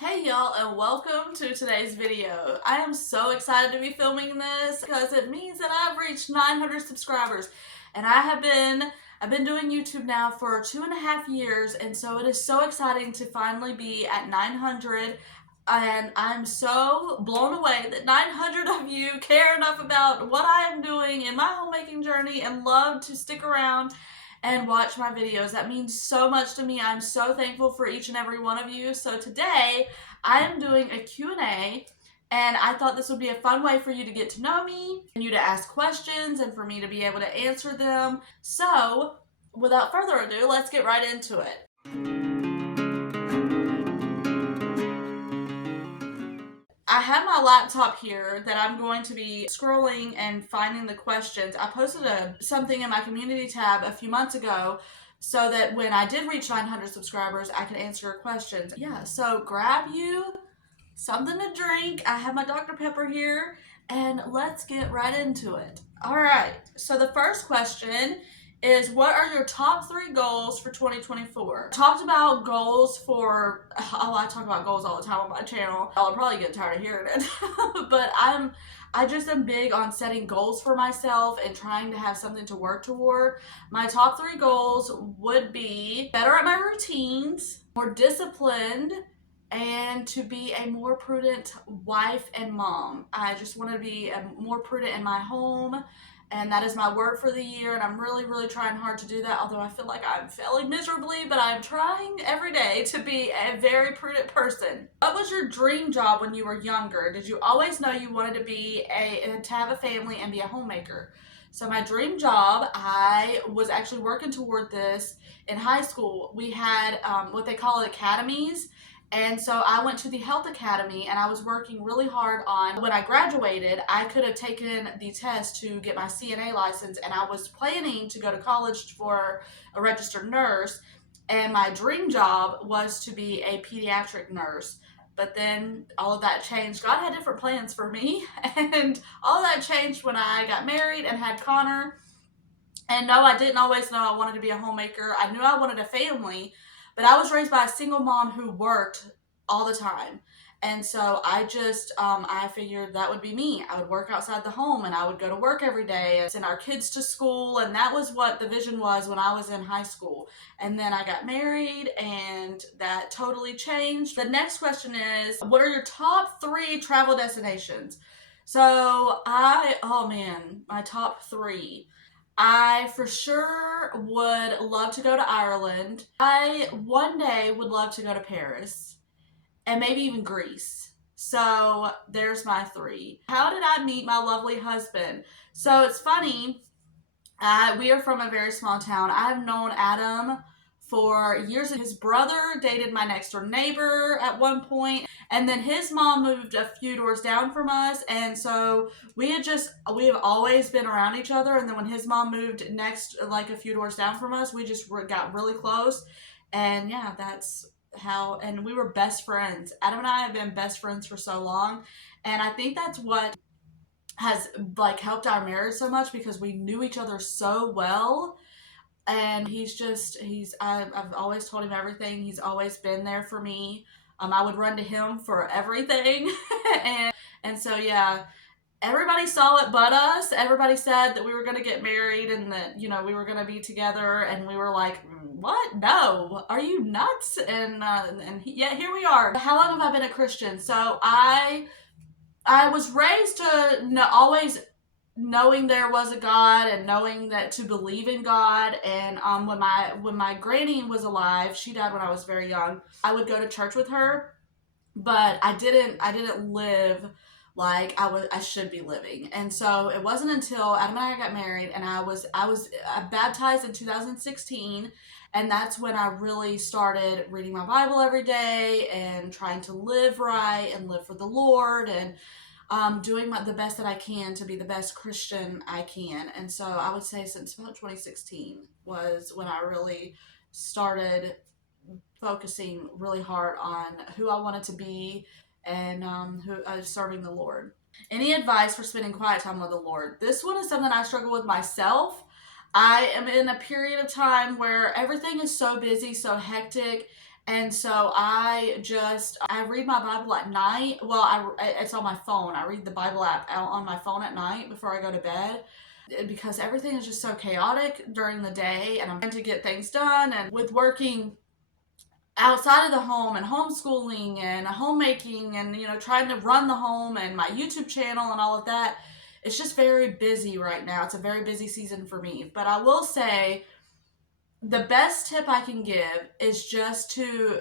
Hey y'all, and welcome to today's video. I am so excited to be filming this because it means that I've reached 900 subscribers, and I've been doing YouTube now for 2.5 years, and so it is so exciting to finally be at 900. And I'm so blown away that 900 of you care enough about what I am doing in my homemaking journey and love to stick around and watch my videos. That means so much to me. I'm so thankful for each and every one of you. So today I am doing a Q&A, and I thought this would be a fun way for you to get to know me and you to ask questions and for me to be able to answer them. So without further ado, let's get right into it. I have my laptop here that I'm going to be scrolling and finding the questions. I posted something in my community tab a few months ago so that when I did reach 900 subscribers, I could answer your questions. Yeah, so grab you something to drink. I have my Dr. Pepper here, and let's get right into it. All right, so the first question is, what are your top 3 goals for 2024? Talked about goals for, I talk about goals all the time on my channel. I'll probably get tired of hearing it. But I just am big on setting goals for myself and trying to have something to work toward. My top 3 goals would be better at my routines, more disciplined, and to be a more prudent wife and mom. I just want to be more prudent in my home, and that is my word for the year, and I'm really trying hard to do that, although I feel like I'm failing miserably, but I'm trying every day to be a very prudent person. What was your dream job when you were younger? Did you always know you wanted to have a family and be a homemaker? So my dream job, I was actually working toward this in high school. We had what they call academies. And so I went to the health academy, and I was working really hard on, when I graduated, I could have taken the test to get my CNA license, and I was planning to go to college for a registered nurse, and my dream job was to be a pediatric nurse. But then all of that changed. God had different plans for me, and all of that changed when I got married and had Connor. And no, I didn't always know I wanted to be a homemaker. I knew I wanted a family, but I was raised by a single mom who worked all the time. And so I figured that would be me. I would work outside the home, and I would go to work every day and send our kids to school. And that was what the vision was when I was in high school. And then I got married, and that totally changed. The next question is, what are your top 3 travel destinations? So my top 3. I for sure would love to go to Ireland. I one day would love to go to Paris and maybe even Greece. So there's my 3. How did I meet my lovely husband? So it's funny, we are from a very small town. I've known Adam for years. His brother dated my next door neighbor at one point, and then his mom moved a few doors down from us, and so we have always been around each other. And then when his mom moved next, like a few doors down from us, we just got really close. And yeah, that's how, and we were best friends. Adam and I have been best friends for so long, and I think that's what has helped our marriage so much, because we knew each other so well. And I've always told him everything. He's always been there for me. I would run to him for everything. and so yeah, everybody saw it but us. Everybody said that we were going to get married and that, we were going to be together, and we were like, what? No, are you nuts? Yeah, here we are. How long have I been a Christian? So I was raised to always knowing there was a God, and knowing that to believe in God. And when my granny was alive, she died when I was very young, I would go to church with her, but I didn't live like I should be living. And so it wasn't until Adam and I got married, and I was baptized in 2016, and that's when I really started reading my Bible every day and trying to live right and live for the Lord, and doing the best that I can to be the best Christian I can. And so I would say since about 2016 was when I really started focusing really hard on who I wanted to be, and serving the Lord. Any advice for spending quiet time with the Lord? This one is something I struggle with myself. I am in a period of time where everything is so busy, so hectic, And so I read my Bible at night. Well, it's on my phone. I read the Bible app out on my phone at night before I go to bed, because everything is just so chaotic during the day, and I'm trying to get things done. And with working outside of the home and homeschooling and homemaking and, trying to run the home and my YouTube channel and all of that, it's just very busy right now. It's a very busy season for me. But I will say the best tip I can give is just to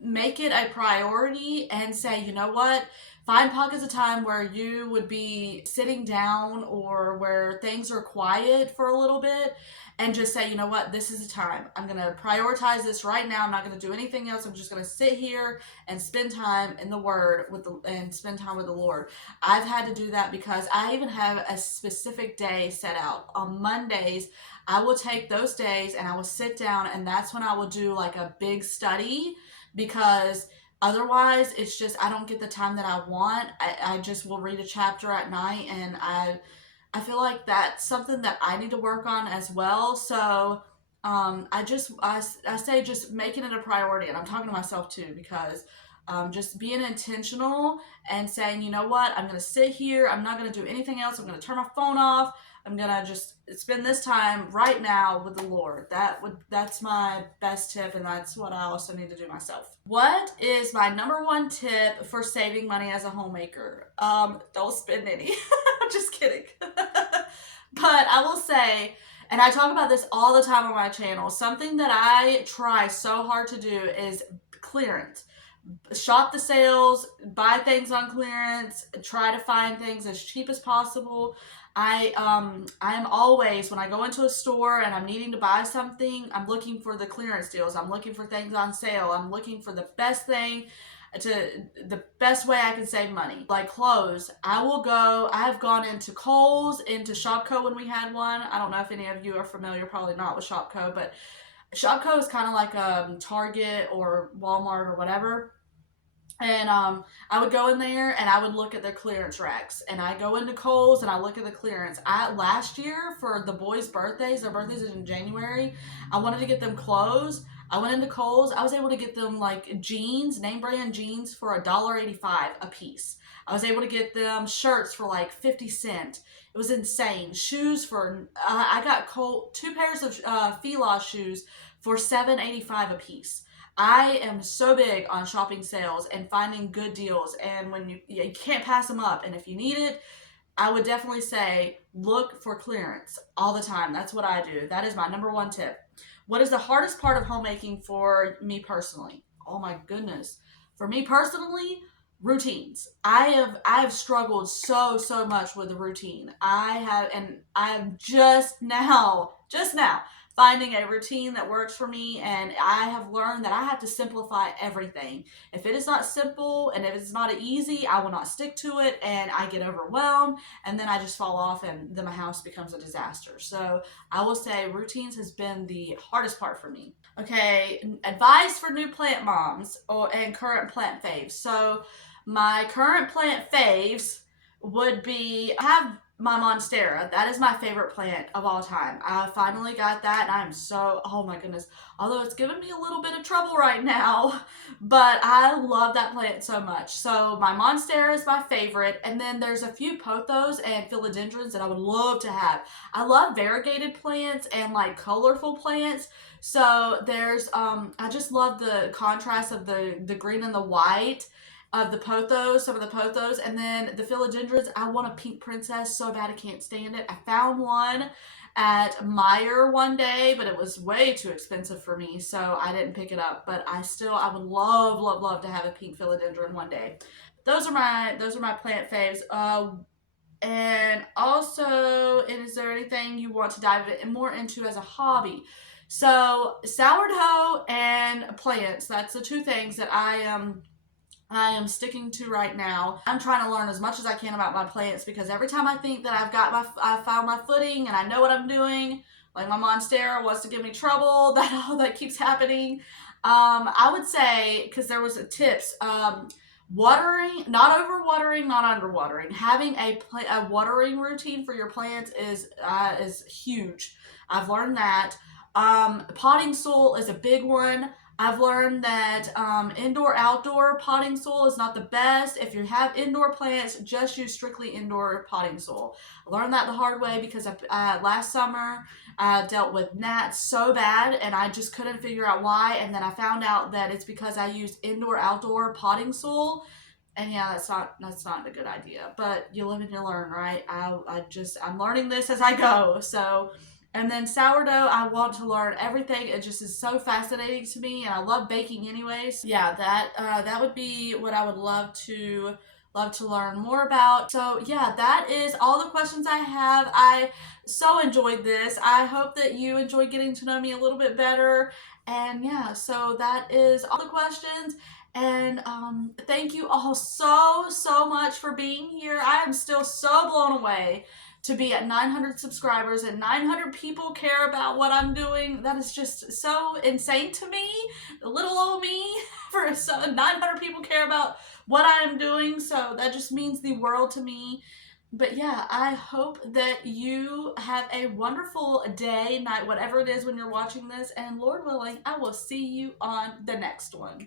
make it a priority and say, you know what? Find pockets of time where you would be sitting down or where things are quiet for a little bit, and just say, you know what? This is the time. I'm going to prioritize this right now. I'm not going to do anything else. I'm just going to sit here and spend time in the Word and spend time with the Lord. I've had to do that because I even have a specific day set out. On Mondays, I will take those days and I will sit down, and that's when I will do like a big study, because otherwise it's just, I don't get the time that I want. I just will read a chapter at night, and I feel like that's something that I need to work on as well. So I say just making it a priority, and I'm talking to myself too, because just being intentional and saying, you know what, I'm going to sit here. I'm not going to do anything else. I'm going to turn my phone off. I'm going to just spend this time right now with the Lord. That's my best tip, and that's what I also need to do myself. What is my number one tip for saving money as a homemaker? Don't spend any. I'm just kidding. But I will say, and I talk about this all the time on my channel, something that I try so hard to do is clearance. Shop the sales, buy things on clearance, try to find things as cheap as possible. I am always, when I go into a store and I'm needing to buy something, I'm looking for the clearance deals. I'm looking for things on sale. I'm looking for the best thing, the best way I can save money. Like clothes, I've gone into Kohl's, into Shopko when we had one. I don't know if any of you are familiar, probably not with Shopko, but Shopko is kind of like Target or Walmart or whatever. And I would go in there and I would look at their clearance racks. And I go into Kohl's and I look at the clearance. Last year, for the boys' birthdays, their birthdays is in January, I wanted to get them clothes. I went into Kohl's. I was able to get them like jeans, name brand jeans, for $1.85 a piece. I was able to get them shirts for like 50 cents. It was insane. Shoes for, I got two pairs of Fila shoes for $7.85 a piece. I am so big on shopping sales and finding good deals, and when you can't pass them up, and if you need it, I would definitely say look for clearance all the time. That's what I do. That is my number one tip. What is the hardest part of homemaking for me personally? Oh my goodness. For me personally, routines. I have struggled so much with the routine. I'm just now finding a routine that works for me, and I have learned that I have to simplify everything. If it is not simple and if it's not easy, I will not stick to it, and I get overwhelmed, and then I just fall off, and then my house becomes a disaster. So I will say routines has been the hardest part for me. Okay, advice for new plant moms and current plant faves. So my current plant faves would be, I have my Monstera. That is my favorite plant of all time. I finally got that, and I'm so, oh my goodness. Although it's giving me a little bit of trouble right now, but I love that plant so much. So my Monstera is my favorite, and then there's a few pothos and philodendrons that I would love to have. I love variegated plants and like colorful plants. So there's, I just love the contrast of the green and the white of the pothos, some of the pothos, and then the philodendrons. I want a pink princess so bad I can't stand it. I found one at Meijer one day, but it was way too expensive for me, so I didn't pick it up. But I would love to have a pink philodendron one day. Those are my plant faves. And also, is there anything you want to dive more into as a hobby? So sourdough and plants. That's the two things that I am sticking to right now. I'm trying to learn as much as I can about my plants, because every time I think that I found my footing and I know what I'm doing, like my Monstera wants to give me trouble, that keeps happening. I would say, because there was tips, watering, not overwatering, not underwatering. Having a watering routine for your plants is huge. I've learned that. Potting soil is a big one. I've learned that indoor-outdoor potting soil is not the best. If you have indoor plants, just use strictly indoor potting soil. I learned that the hard way because last summer I dealt with gnats so bad and I just couldn't figure out why. And then I found out that it's because I used indoor-outdoor potting soil. And yeah, that's not a good idea. But you live and you learn, right? I'm learning this as I go. So, and then sourdough, I want to learn everything. It just is so fascinating to me, and I love baking anyways. Yeah, that would be what I would love to learn more about. So yeah, that is all the questions I have. I so enjoyed this. I hope that you enjoyed getting to know me a little bit better. And yeah, so that is all the questions. And thank you all so much for being here. I am still so blown away to be at 900 subscribers and 900 people care about what I'm doing. That is just so insane to me. The little old me, for 900 people care about what I am doing. So that just means the world to me. But yeah, I hope that you have a wonderful day, night, whatever it is when you're watching this. And Lord willing, I will see you on the next one.